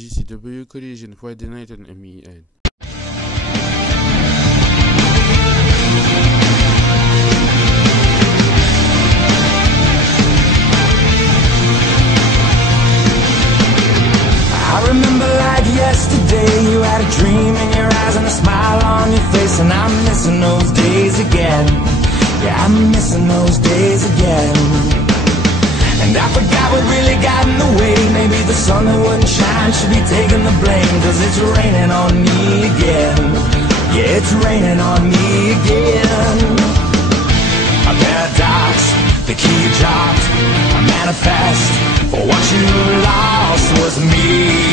GCW Collision Friday Night on MEN. I remember like yesterday, you had a dream in your eyes and a smile on your face, and I'm missing those days again. Yeah, I'm missing those days again. And I forgot what really got in the way. Maybe the sun that wouldn't shine should be taking the blame, 'cause it's raining on me again. Yeah, it's raining on me again. A paradox, the key dropped, a manifest for what you lost was me.